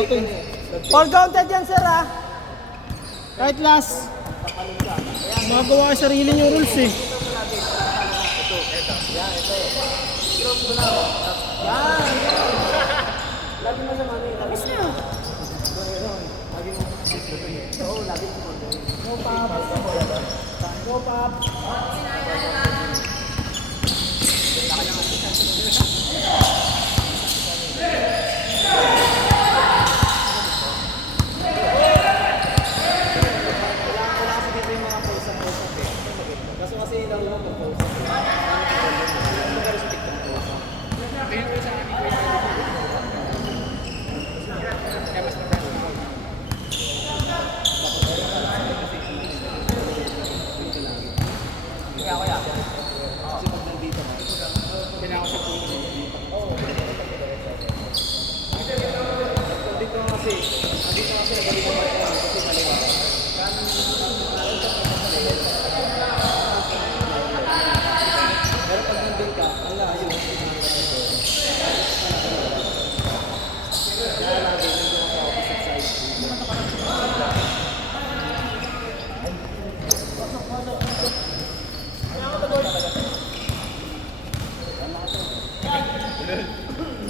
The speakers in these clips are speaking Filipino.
natin. All counted yan, sir, ha? Kahit last. Magawa sarili yung rules, eh. Lagi mo sa mami. Tapos na. Lagi mo. Oo, lagi mo. No pop. No pop.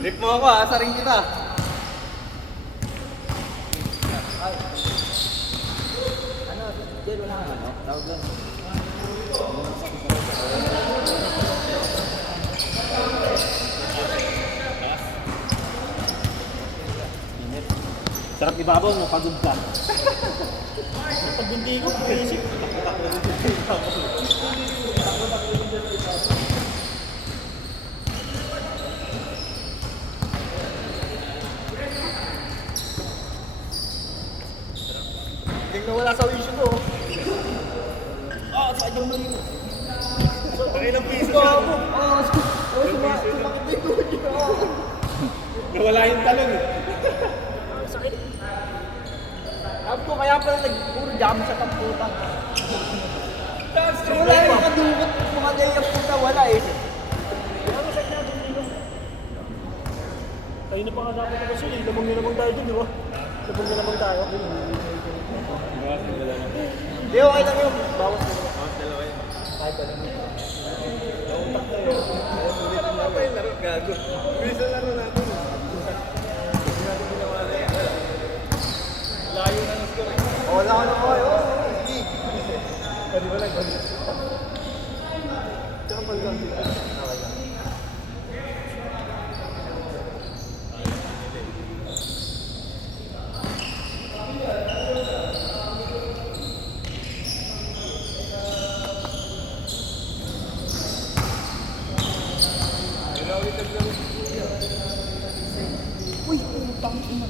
Rip mo ako ha, saring kita. Ano? Diyan wala ka, ano? Tawag lang. Sarap ibabaw mo, pagod ka. Pag hindi ko, isip. Hindi na wala sa issue to. Sa inyong mali. Ilang piso Oo, lang. sumakit na ito. Nawala yung talon eh. Sakit. Alam ko kaya pala puro jam sa tamputan. Wala yung makadukot, mga layang puta, wala eh. Kayo na pa nga dapat ako sila. Labang na labang tayo dun, di ba? Labang na labang tayo. Hindi, okay lang yun. Bawas na naman. Bawas dalawa yun. Kahit pa naman. Nautak na yun. Sarap nga pa yung laro, gago. Bisa laro natin. Hindi natin ginawa na yan. Layo na ng score eh. Wala ka na kayo. Pwede ba lang? Tsaka pag lang dito. Okay lang. Uy, utang ina.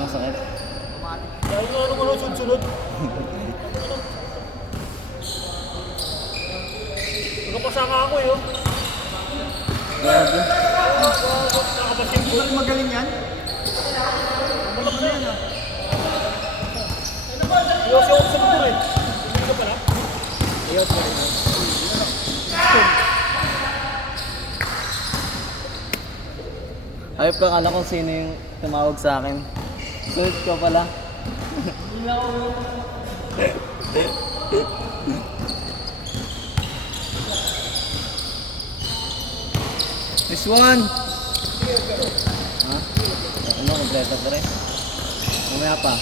Masakit. Dahil nga ano ko na sunod-sunod. Nagpasaka ako eh, oh. Grabe. Nakapasin ko. Hindi magaling yan? Malak na yan, ah. Iwas ako sa motor eh. Hindi ka pala? Ayos pa rin. Hayop kang alam kung sino yung tumawag sa akin. Sulit ko pala. This one! Ha? Ano, kompleto pa rin? Mamaya pa.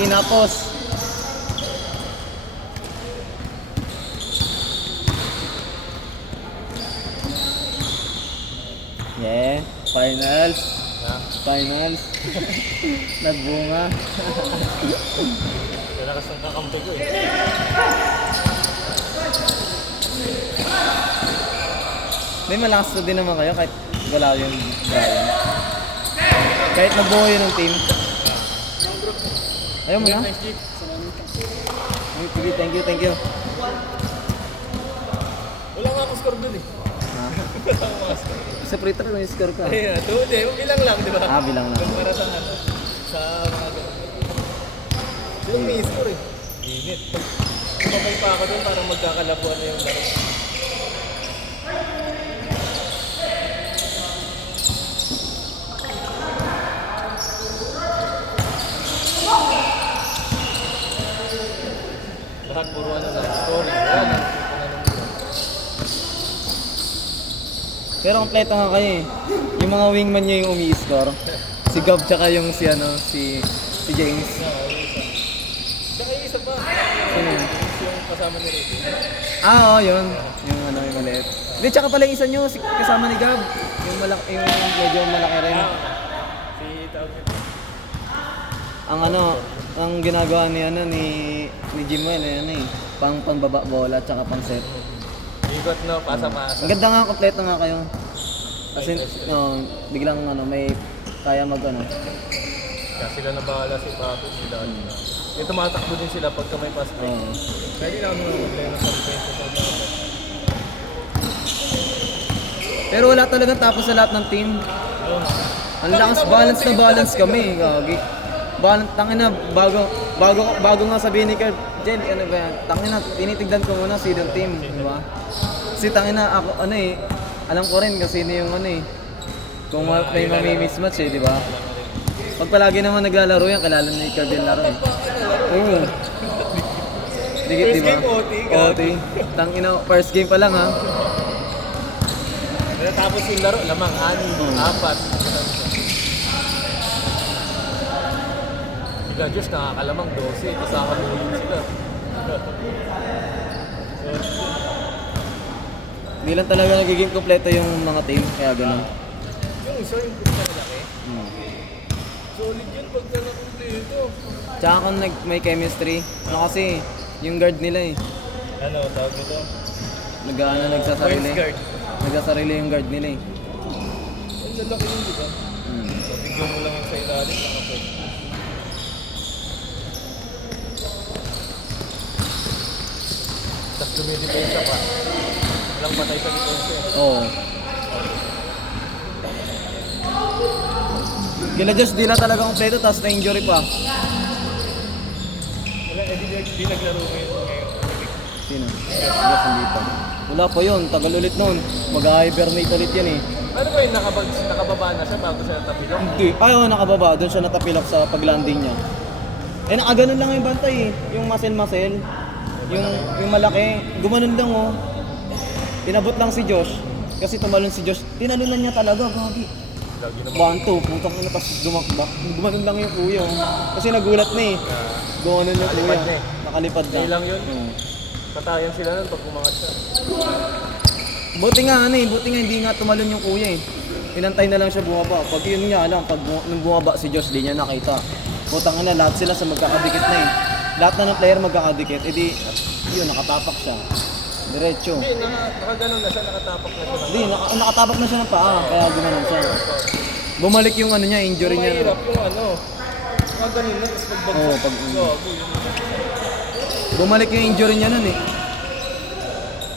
Inapos. Yeah, finals. Finals. Nagbunga. Kalakas ng kakampi ko eh. May malakas na din naman kayo kahit wala yung Brian. Kahit nabuo yun ng team. Ayaw mo na? Nice jeep. Sige, thank you, thank you. Wala nga ako score dun eh. Sa free throw, may score ka. Eh, hindi. Bilang lang, di ba? Bilang lang. Para sa ano, sa mga ganun. Sino may score eh? Init. Kumabay pa ako dun para magkakalabuan na yung laro. Lahat puro ano lang, story. Wala lang. Pero kompleto nga kayo eh. Yung mga wingman nyo yung umi-score. Si Gab tsaka yung si James. Tsaka yung isa pa. Sino yun? Yung kasama ni Ricky. Oo, yun. Yung yung maliit. Hindi, tsaka pala yung isa nyo, kasama ni Gab. Yung medyo malaki rin. Si tawag nito. Ang ginagawa ni Jimuel, pangbaba bola tsaka pang set. Ikot no, pasa-pasa. Ang ganda nga, kompleto nga kayo. Kasi biglang may kaya Kaya sila na bahala si Papo, sila. Yung tumatakbo din sila pagka may pass break. Oo. Pwede na ako mag-play sa defense sa mga. Pero wala talagang tapos sa lahat ng team. Ang lakas balance kami, gagi. Tangina, bago nga sabihin ni Carl, Jen, ano ba yan? Tangina, tinitigdan ko muna si yung team, di ba? Kasi tangina, ako, alam ko rin kasi sino yung kung may mami-mismatch di ba? Pag palagi naman naglalaro yan, kilala ni Carl yung laro eh. Oo. Dikit, di ba? First game, OT. Tangina, first game pa lang ha. Tapos yung laro, lamang, 6, 4. Sila Diyos, nakakalamang 12, tapos nakakabulin sila. Hindi lang talaga nagiging kompleto yung mga team, kaya gano'n. Yung isa yung pumunta malaki. Solid yun pagka nakumpleto. Tsaka kung may chemistry, kasi yung guard nila eh. Ano, tawag nito? Nagsasarili. Points guard. Nagsasarili yung guard nila eh. Ang lalaki yun, di ba? So, bigyan mo lang yung sa ilalim, nakapwede. Tapos dumidepensa pa. Walang patay sa depensa. Oo. Kila Diyos, di na talaga kompleto, tapos na-injury pa. Wala, di naglaro ngayon. Sino? Diyos, hindi pa. Wala pa yun, tagal ulit nun. Mag-hibernate ulit yan eh. Ano ba yun, nakababa na siya bago siya natapilok? Hindi. Oo, nakababa. Doon siya natapilok sa paglanding niya. Nakaganon lang yung bantay eh. Yung muscle. Yung malaki. Gumanon lang oh. Inabot lang si Josh. Kasi tumalon si Josh. Tinalunan niya talaga, gagi. Lagi naman. 1-2, putang ina, tapos dumakbak. Gumanon lang yung kuya. Kasi nagulat na eh. Gumanon yung kuya. Nakalipad na eh. Nakalipad na. Hindi lang yun. Oo. Patayan sila nun pag umangat siya. Buti nga hindi nga tumalon yung kuya eh. Inantay na lang siya bumaba. Pag yun nga lang, nung bumaba si Josh, di niya nakita. Putang ina, lahat sila sa magkakadikit na eh. Lahat na ng player magkakadikit, edi yun, nakatapak siya. Diretso. Hindi, nakaganon na siya, nakatapak na siya. Hindi, nakatapak na siya ng paa, kaya gumanon siya. Bumalik yung injury niya. Mahirap yung maganin na, tapos magbagsak. Oo, bumalik yung injury niya nun eh.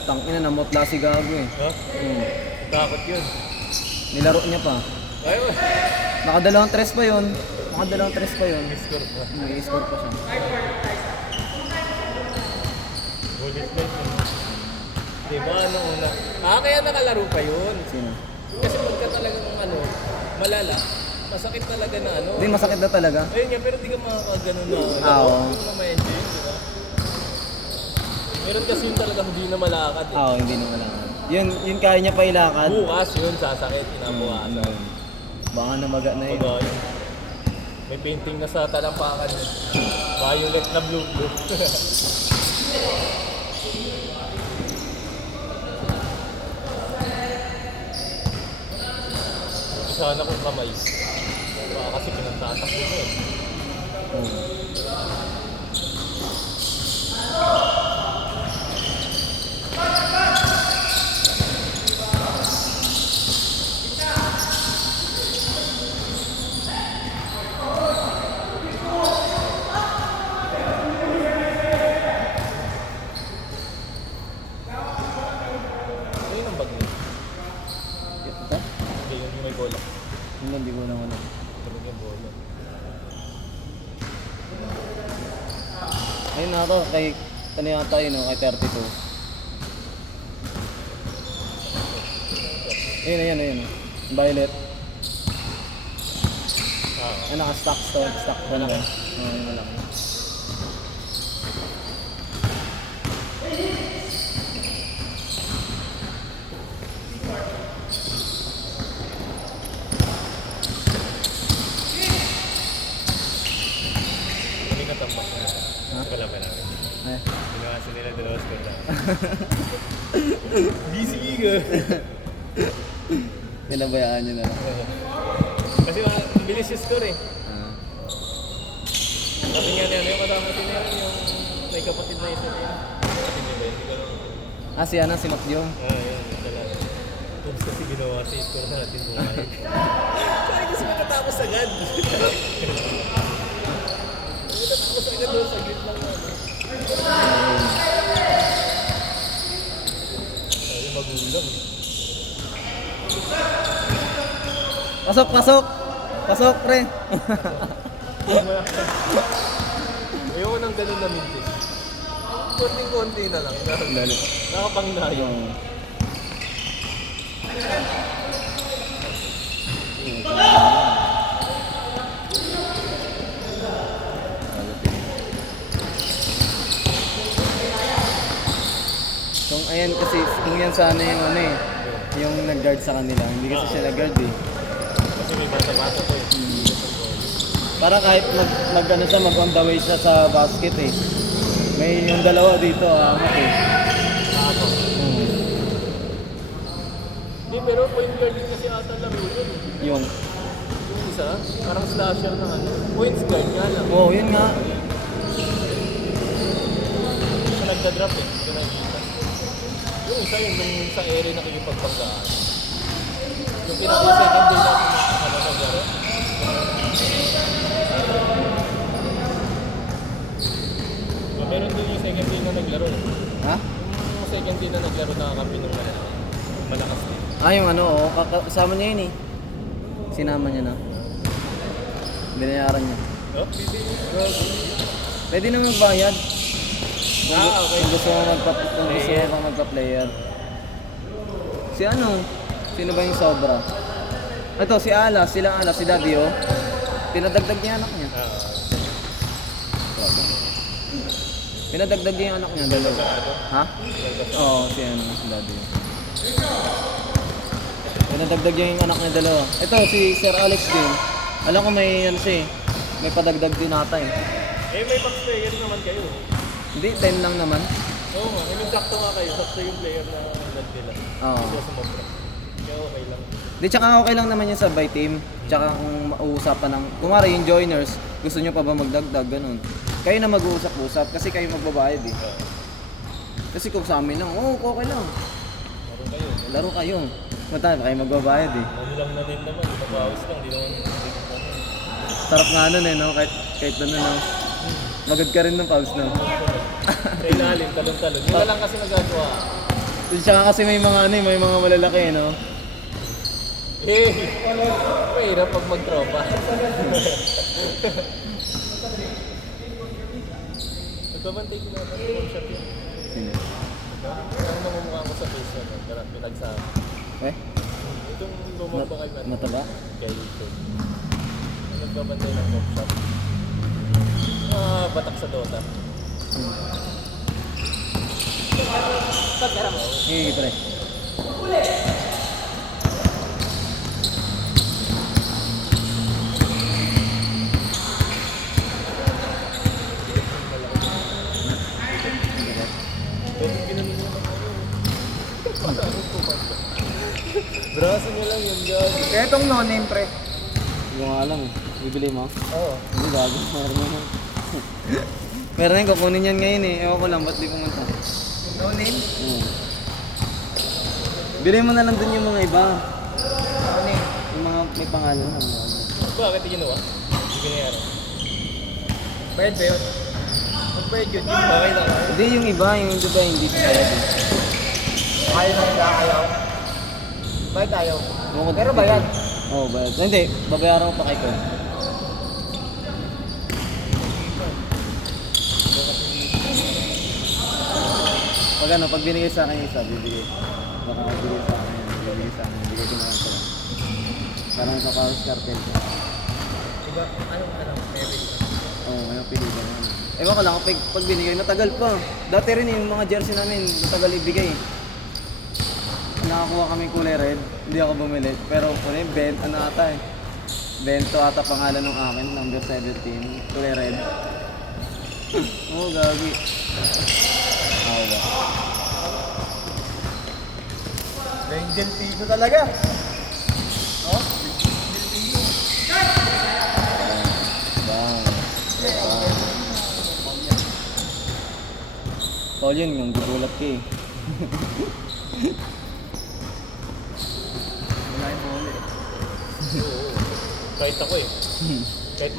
Tangina, namutla si Gago eh. Ha? Takot yun. Nilaro niya pa. Ayaw. Nakadalawang tres pa yun. Score pa. May score pa siya. Bullet net yun. Diba, una? Kaya nakalaro pa yun. Sino? Kasi pagka talagang malala, masakit talaga na Hindi, masakit na talaga. Ayun nga, pero di ka makakaganon na. Oo. Hindi mo ma-enjoy, di ba? Meron kasi yun talagang hindi na malakad. Eh. Oo, hindi naman lang. Yun kaya niya pa ilakad. Bukas yun, sasakit, kinabukasan. Baka namaga na yun. Pagay. May painting na sa talampakan niya. Violet na blue. Sana kung kamay. Baka kasi pinagtatakbo mo eh. Ayun ang bag niya. Ito? Hindi, yun yung may bola. Hindi ko na wala. Tulog yung bola. Ayun na ako, kay ano yata yun, no? Kay 32. Ayun. Violet. Ay, naka-stock pa na. Oo, yung malaki. Hindi ka tambak na. Ha? Kalaban namin. Ay. Ginawa sa nila dalawa score na. Busy ka. Pinabayaan nyo na lang. Kasi bilis yung score eh. Sabi nga niya, yung kasama si Nero, yung may kapatid na isa niya. Kapatid niya ba yun? Hindi ko alam. Si Ana, si Macjong. Yun, yun talaga. Tapos kasi ginawa si score natin bumayag. Sabi kasi matatapos agad. Matatapos agad doon sa grid lang. Sabi magulang. Pasok, pre. Ayoko nang ganun na mintis. Konting-konti na lang. Lalo. Nakapanghinayang. Kung ayan kasi, kung yan sana yung ano eh, yung nag-guard sa kanila. Hindi kasi siya nag-guard eh. Kasi may bata-bata ko eh. Para kahit mag-ano siya, mag-on the way siya sa basket eh. May yung dalawa dito, amat eh. Ako. Hindi, pero point guard din kasi ata laro yun. Yung, Yung isa, parang slasher na ano. Points guard nga lang. yun nga. Siya nagda-drop eh. Ito nakikita. Yung isa yung nung sa area nakikipagpagdaan. Yung pinaka-second day natin na naglaro. Meron din yung second day na naglaro. Ha? Yung second day na naglaro nakakampi ng malakas din. Yung ano, kasama niya yun eh. Sinama niya na. Binayaran niya. Oh, Pwede na magbayad. okay. Kung gusto mo magpa-player. Si ano? Sino ba yung sobra? Ito, si Ala, si Daddy oh. Pinadagdag niya anak niya. Pinadagdag niya yung anak niya, dalawa. Ha? Oo, si ano, si Daddy. Pinadagdag niya yung anak niya, dalawa. Ito, si Sir Alex din. Alam ko may ano siya eh. May padagdag din ata eh. May max player naman kayo. Hindi, 10 lang naman. Oo nga, sakto nga kayo. Sakto yung player na nagdila. Oo. Hindi sumobra. Kaya okay lang. Di, tsaka okay lang naman yung sabay team. Tsaka kung mauusapan ng, kumari yung joiners, gusto nyo pa ba magdagdag, ganun. Kayo na mag-uusap-usap kasi kayo magbabayad eh. Kasi kung sa amin lang, okay lang. Laro kayo. Laro kayo. Punta kayo magbabayad eh. Ano lang na din naman. Mabawis lang. Di naman. Sarap nga nun eh, no? Kahit ano, no? Magad ka rin ng pause, no? Sa ilalim, talon-talon. Yun na lang kasi nagagawa. Tsaka kasi may mga ano eh, may mga malalaki eh, no? Mahirap pag mag-tropa. Nagpamantay ko na yung shot yun. Sino? Ang namumukha ko sa face na pinagsabi. Eh? Itong lumabang kay Matt. Mataba? Kay Ito. Nagpamantay ng home shot. Batak sa Dota. Sige, pre. Braso niya lang yun, gago. Kaya itong no-name, pre. Hindi ko nga alam eh. Bibili mo? Oo. Hindi gago. Meron yun. Meron yun, kukunin yan ngayon eh. Ewan ko lang, ba't di pumunta? No-name? Bili mo na lang dun yung mga iba. No-name. Yung mga may pangalan. Bakit di ginawa? Hindi ginayari. Bayad ba yun? Magbayad yun, yun okay lang. Hindi, yung iba, yung iba hindi pwede. Ayaw na nila, ayaw. Bayad ayaw. Bukod- Pero bayad. Oo, bayad. Hindi, babayaran ko pa kay Kurt. Pag ano, pag binigay sa akin yung isa, bibigay. Baka bibigay sa akin, bibigay sa akin, bibigay ko na lang sa'yo. Parang sa Paris Cartel. Diba, anong meron? Oo, ngayon pili ko na. Ewan ko lang, pag binigay, matagal pa. Dati rin yung mga jersey namin, matagal ibigay. Nakakuha kami kulay red, hindi ako bumili. Pero ano yung ano ata eh. Bento ata pangalan ng akin, number 17, kulay red. Oo, gagi. Oo ba? Angel Piso talaga. No? Bang. Tol yun, yung gugulat ka eh. Wala yung muli. Kahit ako eh. Kahit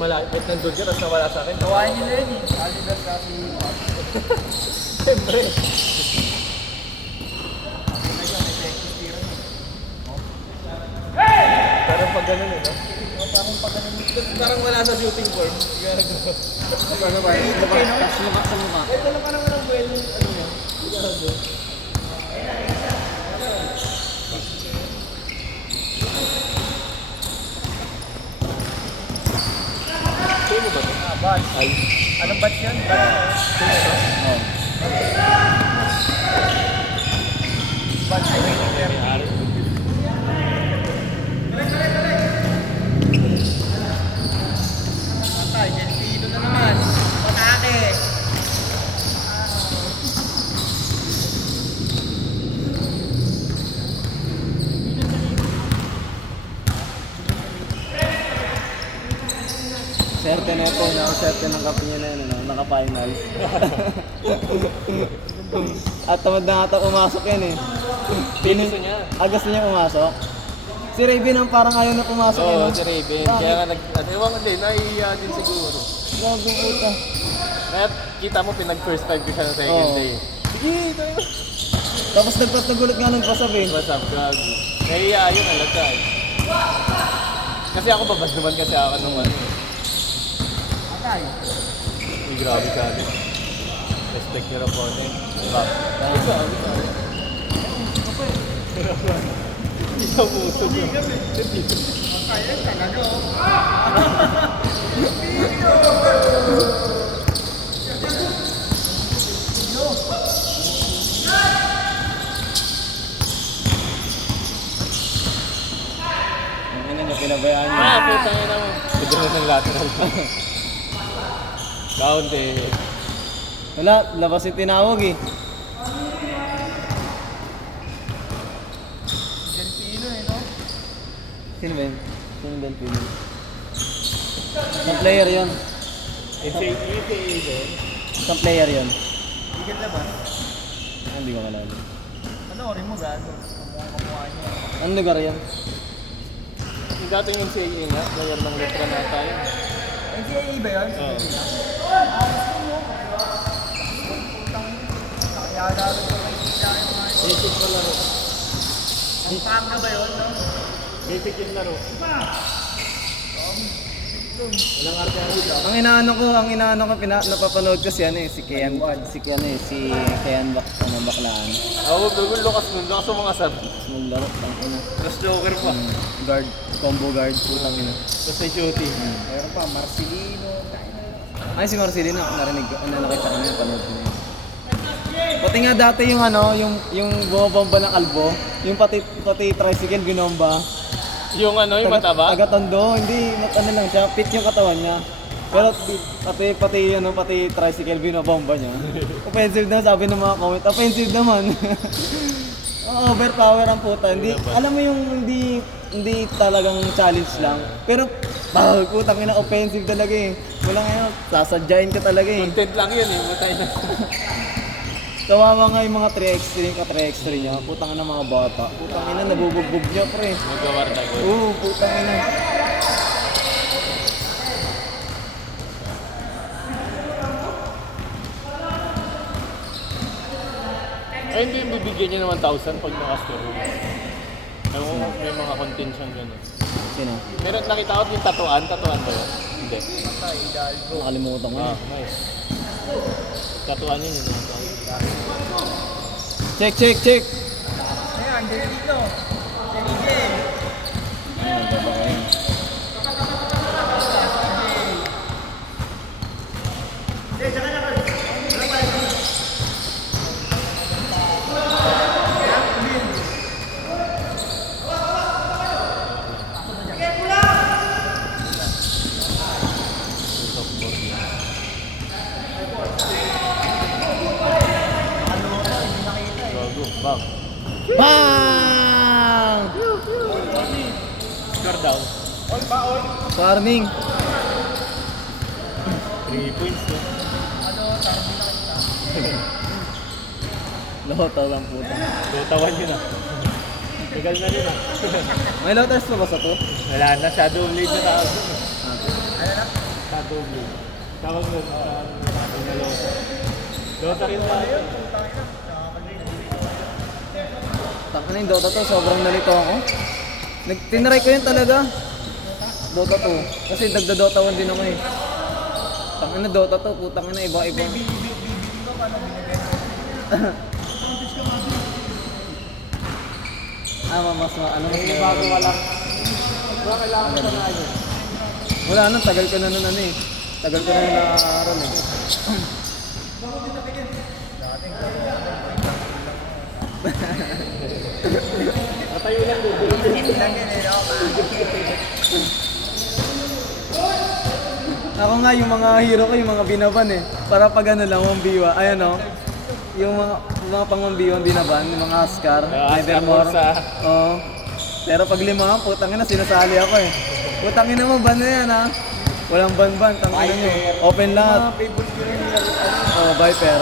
nandun ka, tapos nawala sa akin. Gawain nila yun eh. Oliver kasi. Siyempre. Parang pag ganun eh, no? Parang pag ganun. Parang wala sa shooting form. Gago. Ano ba? Tapos mukha sa mukha. Kahit wala parang walang buwan yung ano niya. Gago. Sino mo ba ito? Batch. Ay. Anong batch yan? Batch. Sino ba? Oo. Batch. Ari. Patay, Angel Piso na naman. Patake. Serte na ito, no? Serte ng kape niya na yun, no? Naka-finals. At tamad na ata pumasok yan eh. Gusto niya. Gusto niya pumasok. Si Raven ang parang ayaw na pumasok eh, no? Oo, si Raven. Kaya nga ewan ko din, naiiya din siguro. Gago puta. Kaya kita mo, pinag-first time ko siya ng second Oo. day. Sige, tayo. Tapos nagpatagulot nga nagpasabi. What's up, gago? Naiiya yun, alam ka eh. Kasi ako babas naman kasi ako nung ano. Patay. Uy, grabe ka din. Respect your opponent. Diba? Hindi ka puso yun. Kaya talaga oh. Ang ina niya, pinabayaan niya. Ah, puta nga naman. Sobrang na ng lateral. Count eh. Wala, labas yung tinawag eh. Angel Piso eh, no? Sino ba yun? Sino ba yun? Isang player yun. NCAA din. Isang player yun. Bigat na ba? Hindi ko malala. Ano, rin mo gaano? Kamukha niya. Anong lugar yun? Yung dating NCAA nga, player ng letra na tayo. NCAA ba yun? Oo. Nakayalala ko kayo sila yung mga yun. Basic ko laro. Ang panga ba yun, no? Basic yung laro. Walang arte-arte. Ang inaano ko, napapanood ko si ano eh, si Kian Baklaan. Ako, gagawin lukas nun. Lukas ang mga sub. Maglaro, ang ina. Tapos joker pa. Guard, combo guard, putang ina. Tapos may shooting. Meron pa, Marcelino. Ay, si Marcelino, narinig ko, nakita ko na yun, panood ko na yun. Pati nga dati yung ano, yung bumabamba ng kalbo, yung pati tricycle ginomba. Yung ano, yung mataba? Taga-tondo, hindi, ano lang siya, fit yung katawan niya. Pero pati tricycle binabomba niya. Offensive na sabi ng mga comment, offensive naman. Overpower ang puta. Hindi, alam mo yung hindi talagang challenge lang. Pero putang ina, offensive talaga eh. Wala ngayon, sasadyain ka talaga eh. Content lang yun eh, matay na. Kawawa nga yung mga 3x3 niya. Putang ina mga bata. Putang ina, nabubugbog niya pre. Magawar na ko. Oo, putang ina. Ay, hindi yung bibigyan niya ng 1,000 pag naka-steroids. Ewan ko may mga content siyang gano'n. Sino? Pero nakita ko yung tatuan ba yun? Hindi. Nakalimutan ko na. Nice. Tatuan niya yun. Check! Ayan, dito. Ayun, baba yun. Bago. Bang. Bang! Score daw. Farming. 3 points to. Lota lang puta. Dota 1 yun ah. Tagal na rin ah. May lotas pa ba sa to? Wala na, Shadow Blade na tawag doon. Shadow Blade. Tawag doon, Dota. Dota rin na yun. Taka na yung Dota 2, sobrang nalito ako. Tinry ko yun talaga. Dota 2. Kasi dagda Dota 1 din ako eh. Taka na Dota 2, putang na iba-iba. Mas ano mas Bago ka lang. Wala kailangan mo na yun. wala nang tagal ko na nun ano eh. Tagal ko na nun naaral eh. Matayo lang doon. Ako nga yung mga hero ko, yung mga binaban eh. Para pag ano lang, mambiwa. Ayan o. Yung mga pangmambiwan binaban, yung mga Ascar, Nevermore. Oo. Pero pag lima, putangin na sinasali ako eh. Putangin na mo, ban na yan ha. Walang ban-ban, tangin nyo. Open lahat. Oo, Viper.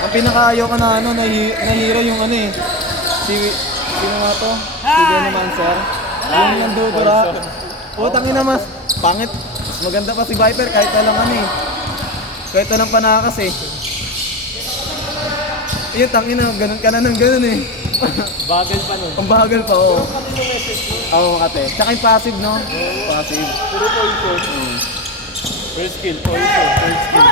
Ang pinakaayaw ko na ano, na hero yung ano eh. Sino nga to? Si Venomancer. Yung nandudura. Putangin na mas pangit. Mas maganda pa si Viper kahit walang ano eh. Kahit walang panakas eh. Ayun, tangin na, ganun ka na ng ganun eh. Bagal pa nun. Ang bagal pa, oo. Pati yung message mo. Oo, kate. Tsaka yung passive, no? Passive. Puro poison. First skill, poison. First skill.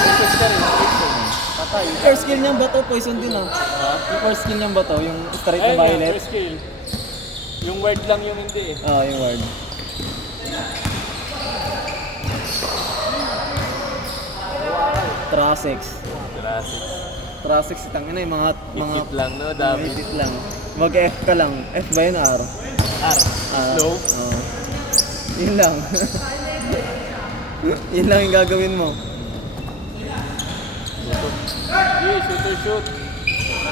First ka rin, poison. Patay. First skill niyang bato, poison din oh. Yung first skill niyang bato, yung straight na Ayun nga, violet. first skill. Yung word lang yung hindi eh. Oo, yung word. Trasix. Jurassic. Trasix, tangin na yung mga Hit lang no, David. hit lang. Mag-F ka lang. F ba yun, R? R. Slow. Oo. Yun lang. Yun lang yung gagawin mo. Yeah, shooter shoot.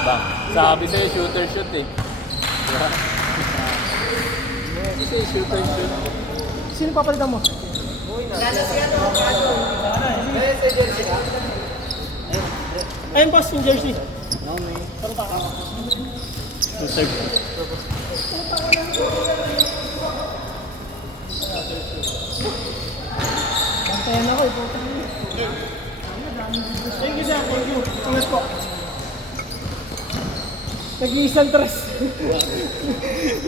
Bang. Sabi sa'yo, shooter shoot eh. Diba? Sabi sa'yo, shooter shoot. Sino papalitan mo? Ayun boss, yung jersey. No, may. To serve. Bantayan ako, ipotong mo. Thank you sir, thank you. Ingat po. Nag-iisang tres.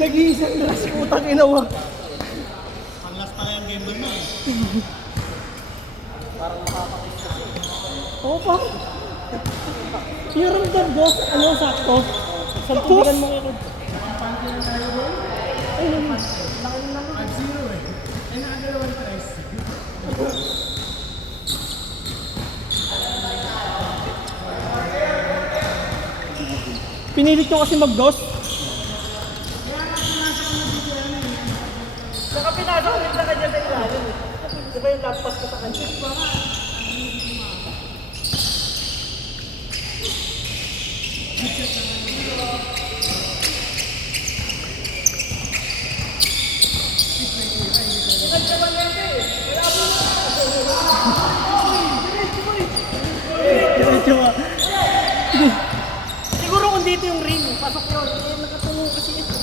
Nag-iisang tres, putang inawa. Ang last pa yung game doon na eh. Parang makapakis kasi. Oo pa. Yung the boss, ano, sakto. Sampubigan mo kayo. Ay, naman. Laki lang ako. At zero eh. Ay, nakagalawan tres. Pinilit nyo kasi mag-ghost. Saka pinasok ulit na kanya sa ilalim. Di ba yung lampas ko sa kanya? Diretso ka. Siguro kung dito yung ring, pasok yun. Eh, nakatulong kasi ito.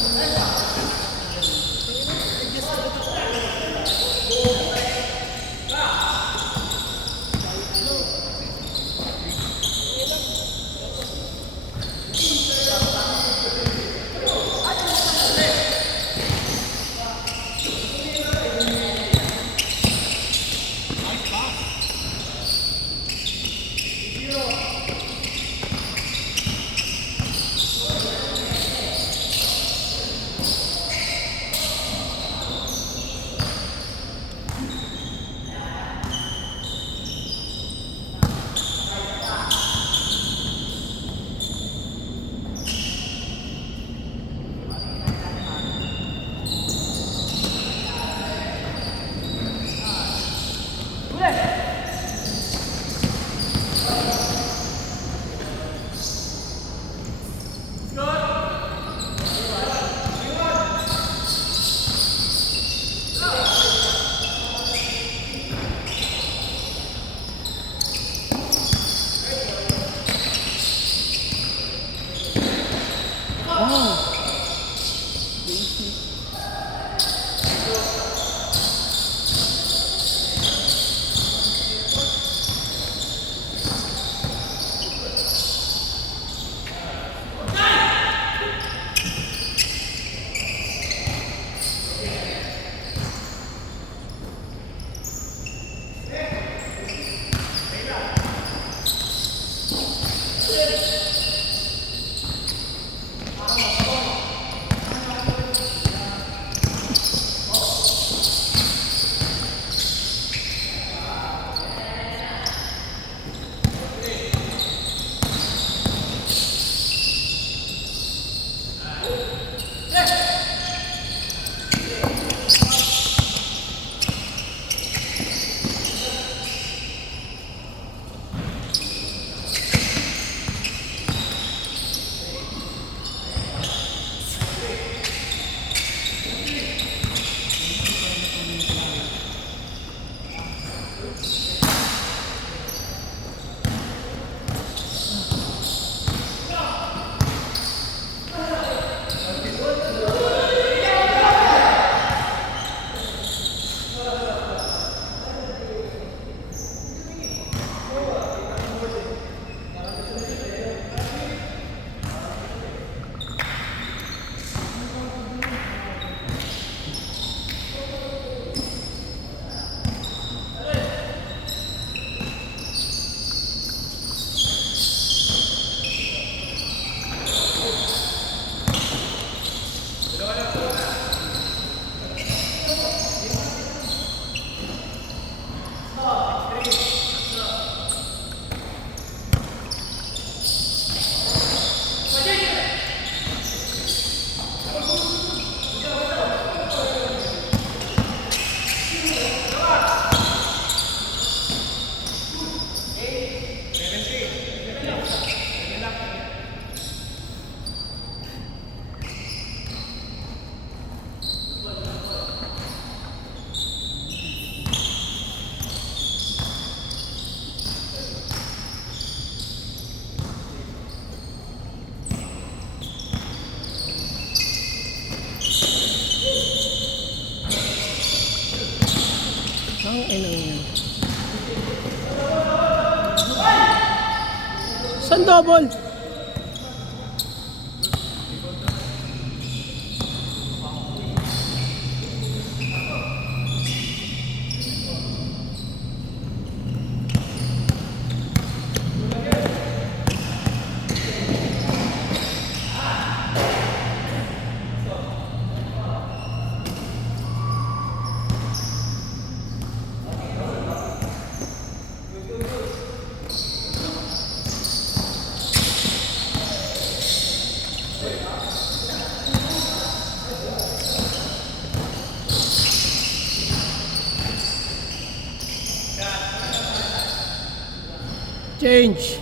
Ang ina yan. Saan double? Change.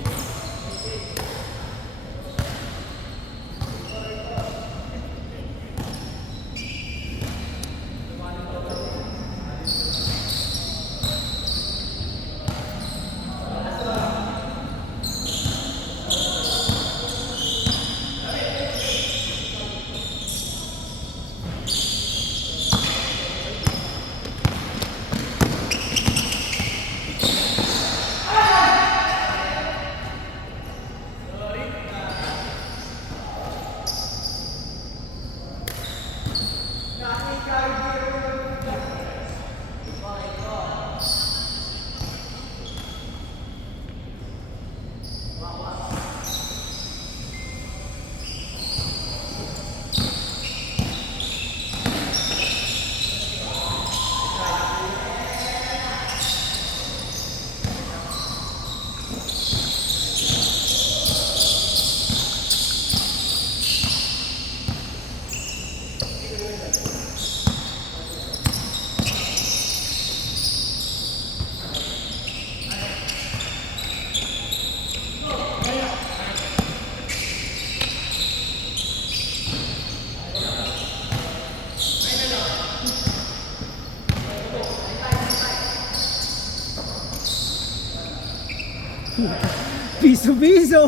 Piso-piso.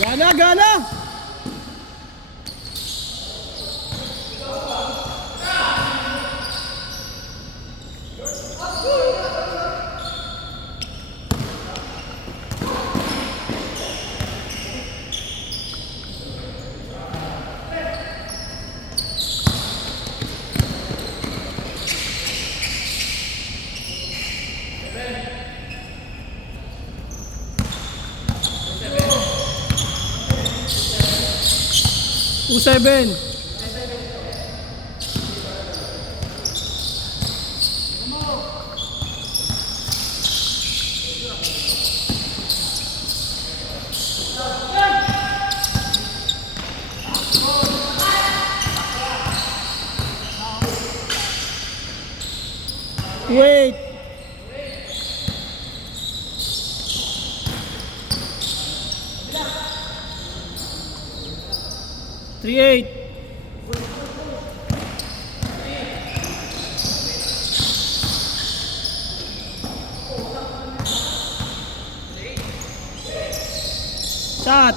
Gana, gana! Seven. Wait. Three eight. Shot.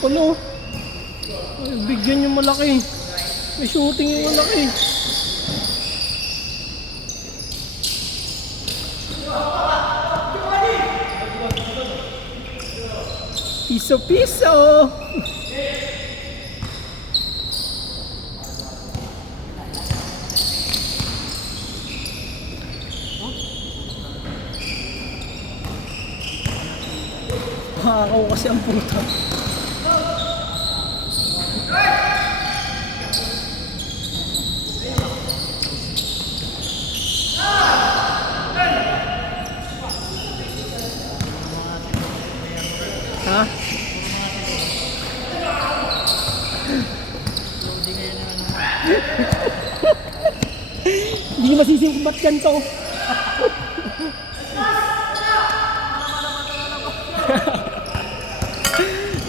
Ano? Ay, bigyan yung malaki. May shooting yung malaki. Piso-piso. Makakaw kasi ang puta. Ha? Hindi nyo masising kung ba't ganito.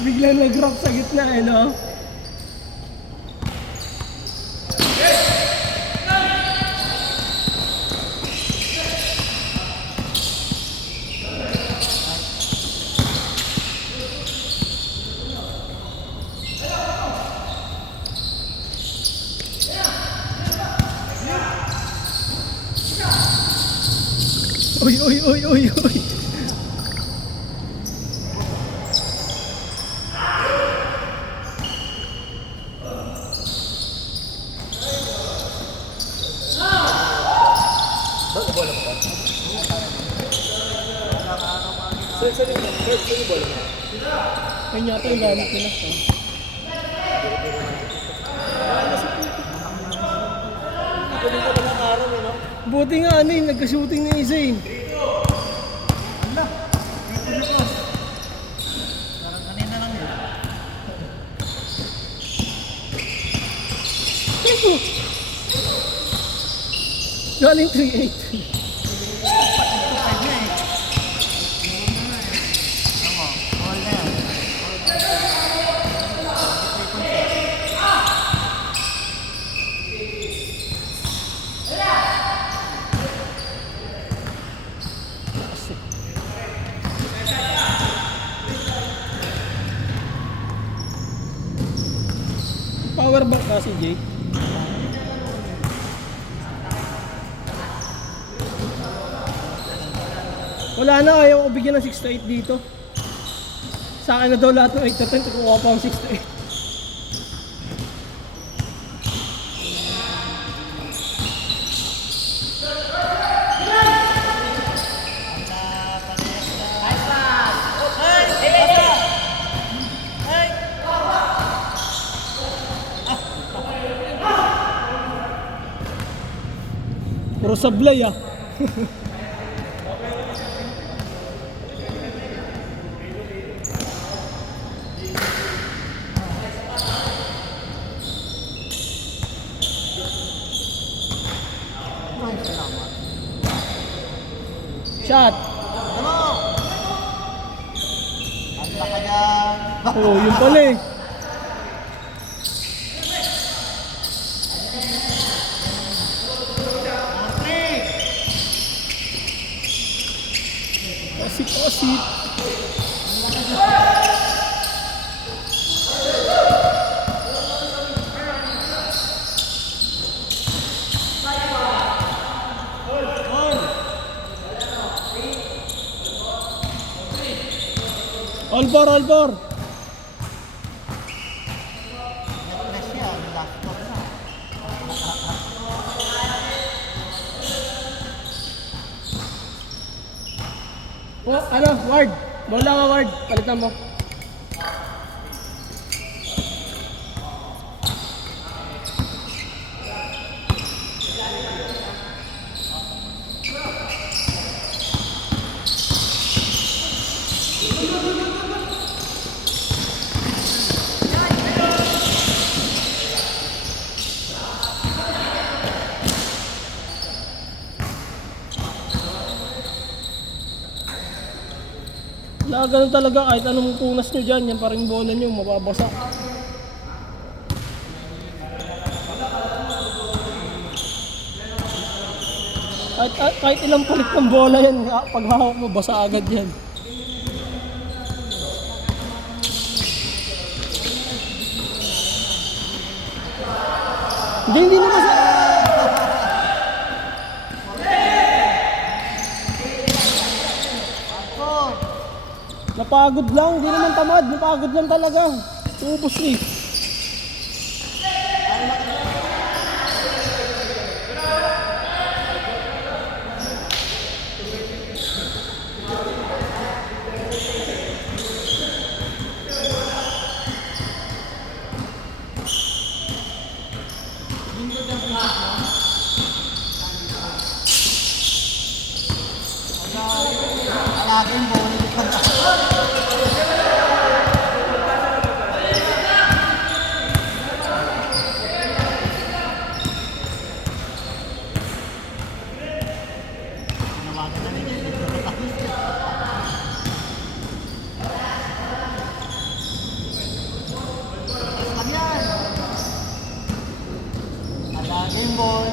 Biglang nag-rock sa gitna eh, no? Uy, uy, uy, uy, uy. Ayun yata yung gamit nila. Buti nga ano eh, nagka-shooting na isa eh. Parang kanina lang yun. Galing 3-8. Power bank kasi, Jay. Wala na, ayaw ko bigyan ng 6 to 8 dito. Sa akin na daw lahat ng 8 to 10, kukuha pa ang 6 to 8. Puro sablay ah. Shot. Oh, yun pala eh. Pasit. All four. Oh, ano, Ward. Bola ka, Ward. Palitan mo. Wala, ganun talaga, kahit anong punas nyo dyan, yan pa rin bola nyo, mababasa. Kahit ilang palit ng bola yan, pag hawak mo, basa agad yan. Hindi naman sa... Napagod lang, hindi naman tamad, napagod lang talaga. Ubus eh. Laging ball. Laging ball.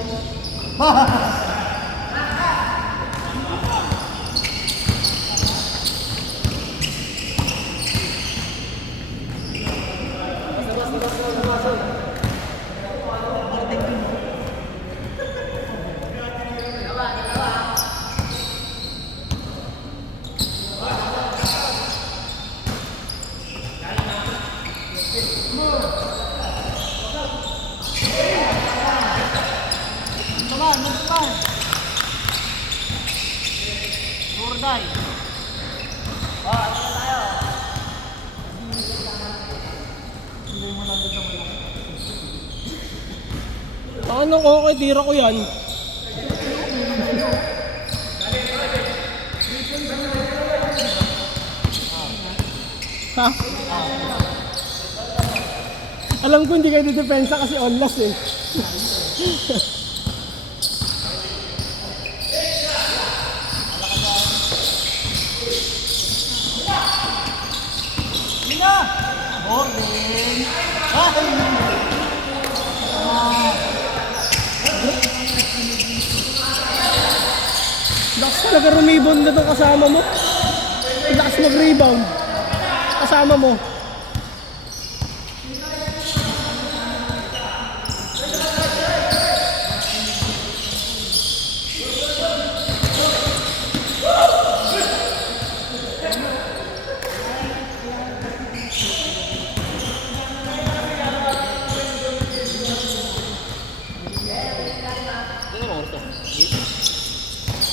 Naman. Surday. Ano ko, okay, tira ko yan. Ha? Alam ko hindi kayo didepensa kasi onlas eh. Boarding. Lakas talaga rumibon na itong kasama mo. Lakas Tapos mag-rebound. Kasama mo.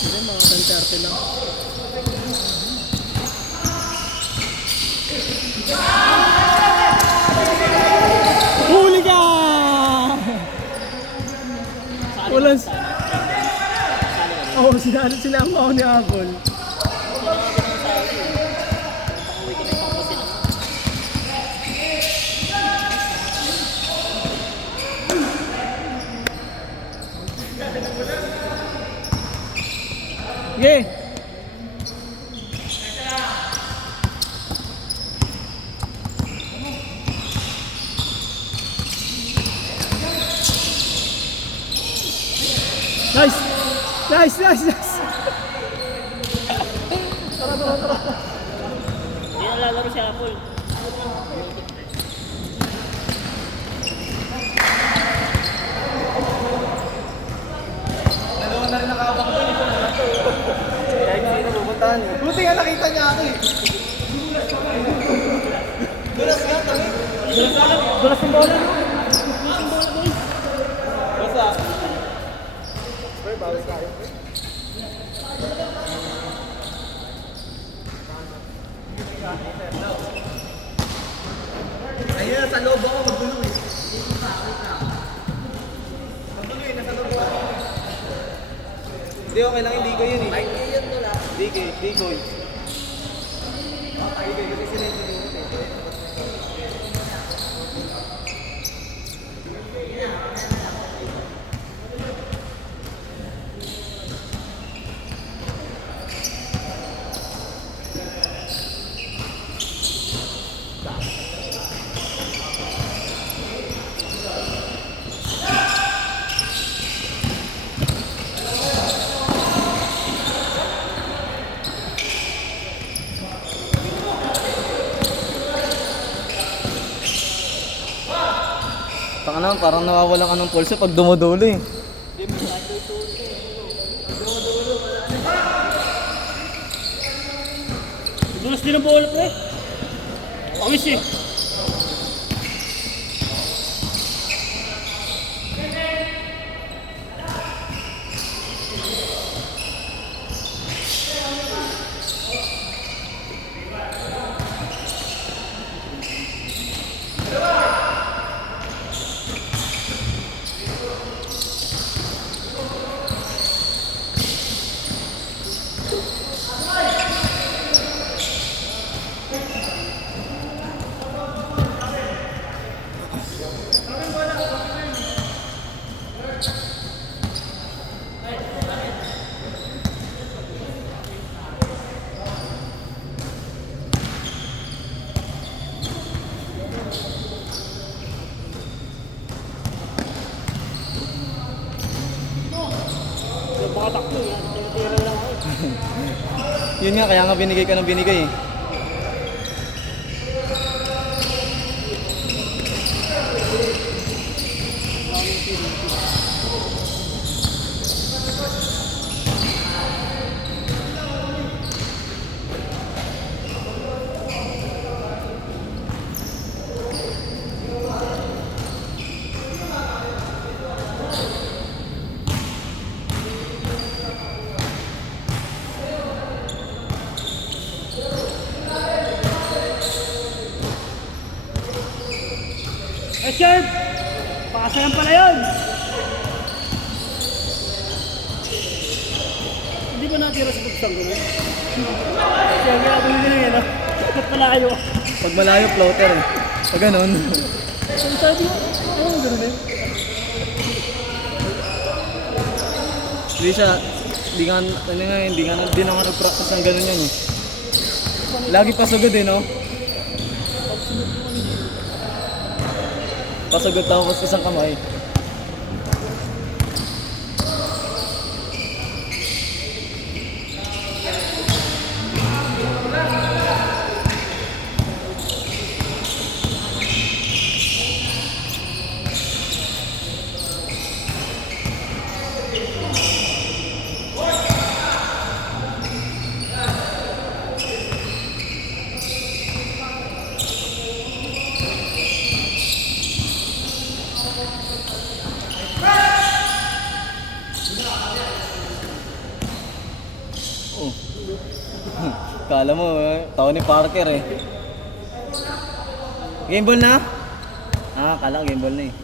Hindi, mga 10:30 lang. Huli ka! Walang... Oo, sinama ako ni Apple. Yeah. Nice! Nice, nice, nice! Hindi na lalaro si Apple. Dalawa na rin nakabang doon. Kaya hindi na pupuntahan eh. Buti nga nakita niya ako eh. Dulas nga kami. Dulas yung bola. Basta. Pero bawas tayo. Ayun, nasa loob ako magdulong eh. Magdulong eh, nasa loob ako. Hindi, okay lang, hindi ko yun eh. Ay, yun to lang. Hindi ko eh. Ay, kasi sila yung tulungan eh. Taka naman, parang nawawalan ka ng pulse pag dumudulo eh. Dulas din ang bola, pre. Pawis eh. Baka takbo yan. Tira lang ako. Yun nga, kaya nga binigay ka ng binigay eh. Eh, Sherb! Pakasayan pala yun! Hindi ba natira sa pugsang gano'n? Kaya ginagawa nyo yun, ah. Ba't malayo? Pag malayo, floater eh. Pag ganun. Ang sabi ko, ano gano'n eh? Hindi siya, hindi nga nag-practice ng ganun yun eh. Lagi pasugod eh, no? Pasugod tapos isang kamay. Kala mo, Tony Parker eh. Game ball na? Ah, kala ko game ball na eh.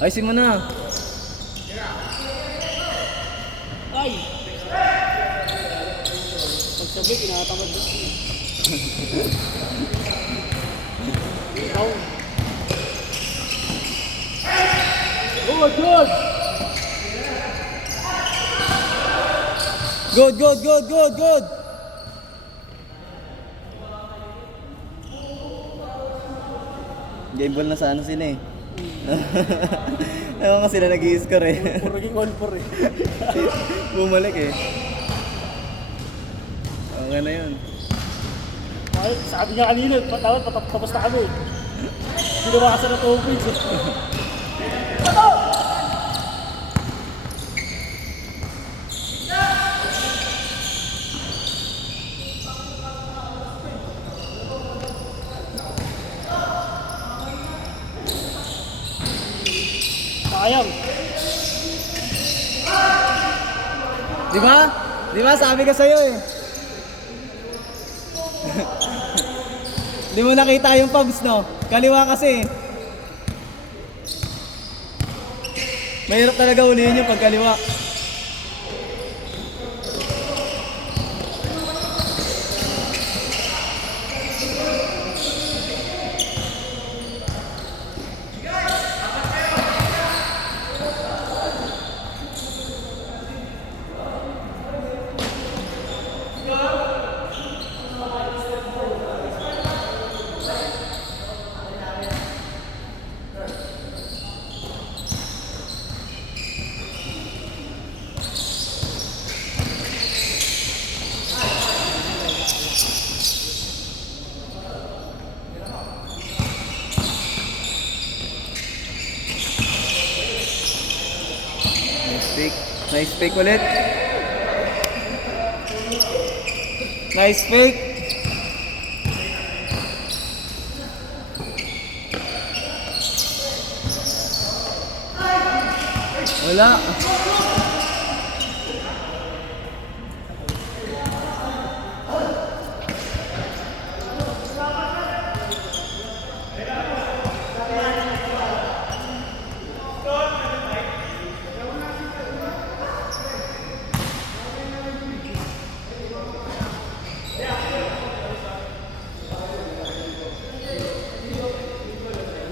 Ayusin mo na. Ay! Pagsabi, tinatamad na. Ikaw. Good, good! Good, good, good, good, good. Game ball na sana sila eh. Ewan ko sila nag-i-score eh. Puro naging all for eh. Bumalik eh. Okay na yun. Ay, sabi niya kanina, tapos na kami. Binawasan na 2 points eh. Sayang. Di ba? Di ba sabi ko sa'yo eh. Di mo nakita yung pubs no? Kaliwa kasi. Mahirap talaga ulihin yung pagkaliwa. Nice fake ulit. Nice fake. Wala.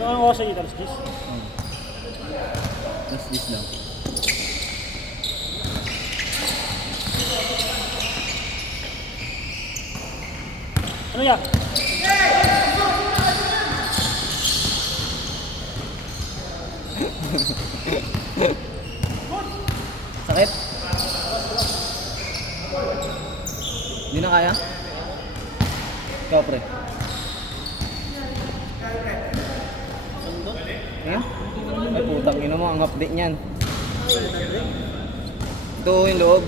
Ano ang oras sa Italos, Gis? Just this lang. Ano yan? Sakit? Hindi na kaya? Ikaw pre. Ayan? Ay putang ina mo, ang update niyan. Ito yung loob.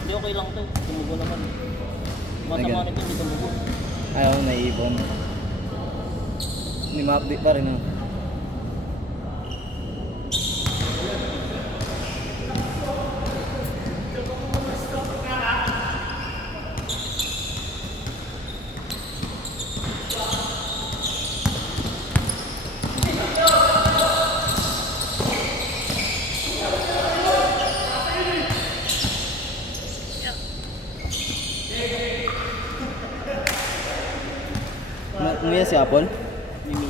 Hindi, okay lang to. Tumubo naman. Masama nito, hindi tumubo. Ayaw, naiibon. Hindi ma-update pa rin, no? Umuya si Apple? Mimi.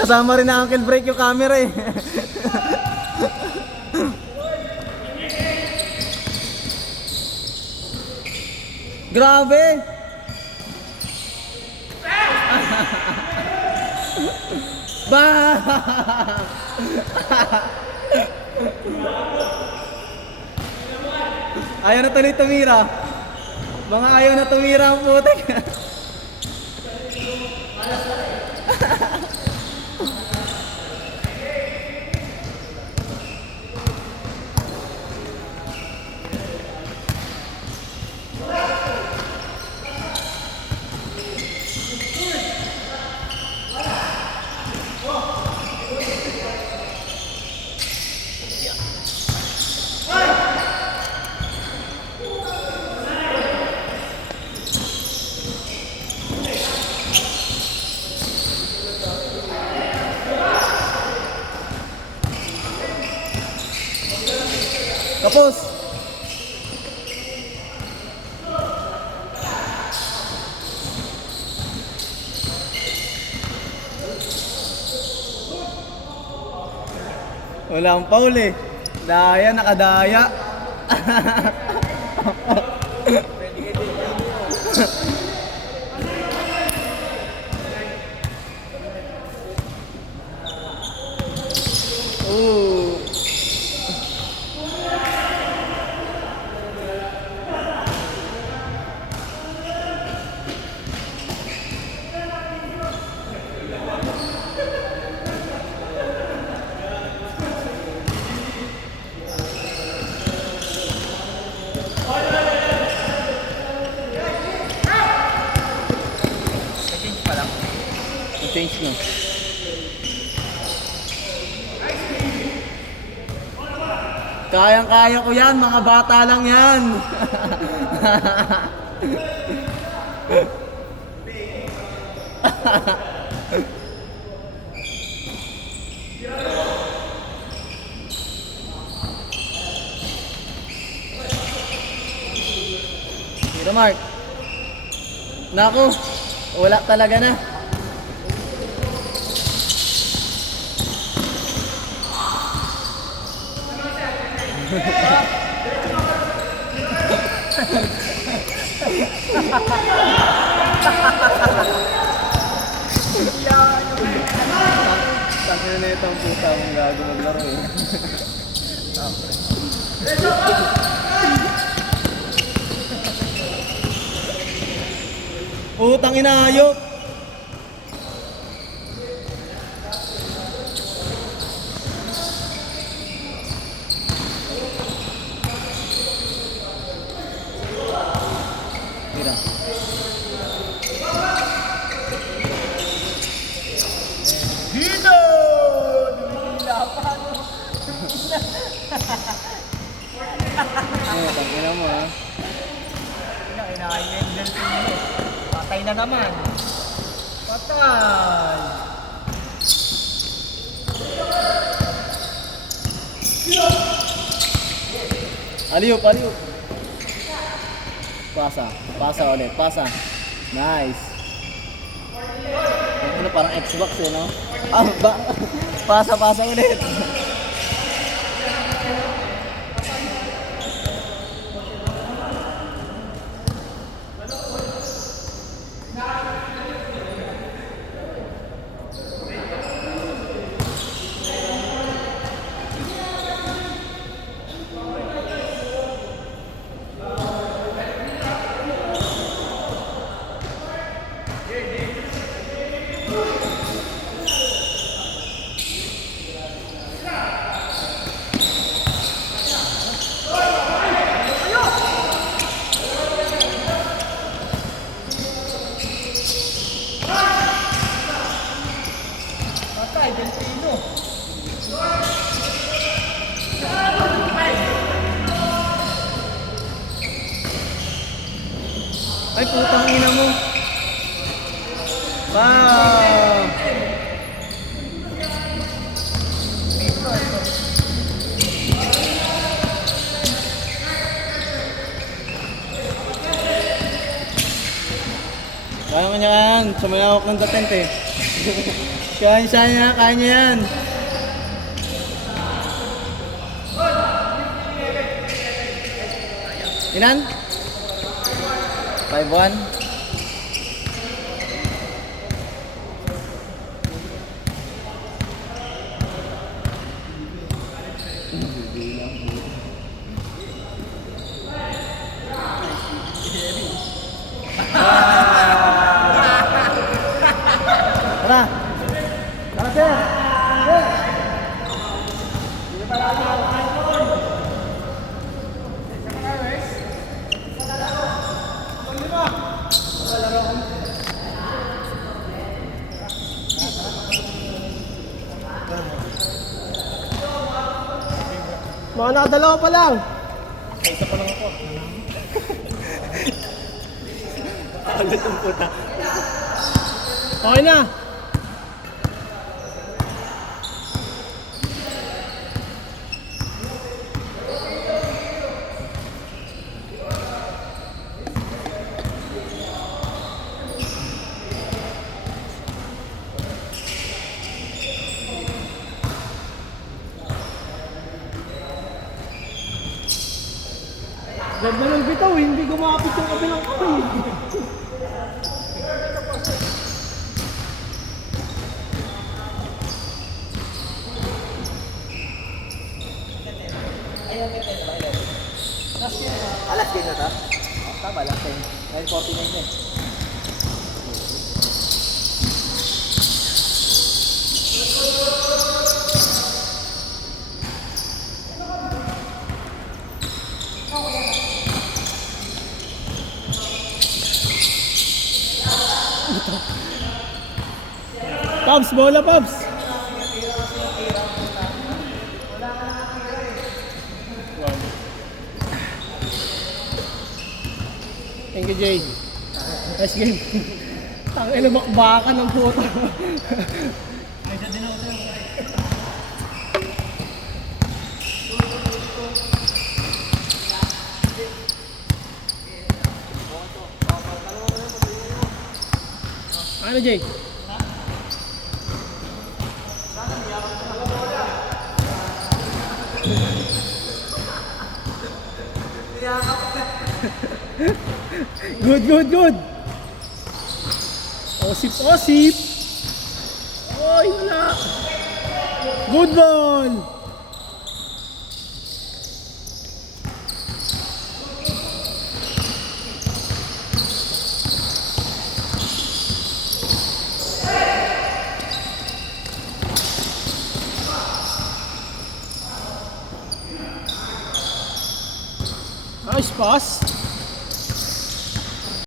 Kasama rin na ankle break yung camera eh. Grabe! Bang! Ayaw na tuloy tumira. Mga ayaw na tumira ang putik. Tapos. Walang foul eh. Daya, nakadaya. Oh. Change na. Kayang-kaya ko yan, mga bata lang yan. Tira Mark. Naku, wala talaga na. Tangina na itong puta mong gago maglaro eh. Putang ina, hayop! Tira. Dito! Dumilapan! Tangina mo ha. Inahin yung Delfino. Patay na naman. Patay! Aliyop, aliyop. Pasa, pasa ulit, pasa. Nice. Ano parang Xbox eh, no? Ah, pasa, pasa ulit. Patay, Delfino. Ay, putang ina mo. Bam! Kaya nga yan, sumayawak ng datent eh. Kaya niya, kaya niya yan. Ilan? 5-1. Tara! Tara, sir! Sir! Mga nakadalawa pa lang. Isa pa lang ako. Ulit ang puta. Okay na. Ganda ng bitaw, hindi gumapit yung kabilang kamay. Alas din na ta? Tama, alas 10. 9:49 yan. Pabs, bola Pabs. Thank you, Jay. Nice game. Tangina, bakbakan ng puto. Ano, Jay? Good, good, good. Osip, osip. Oy, wala. Good ball. Nice pass.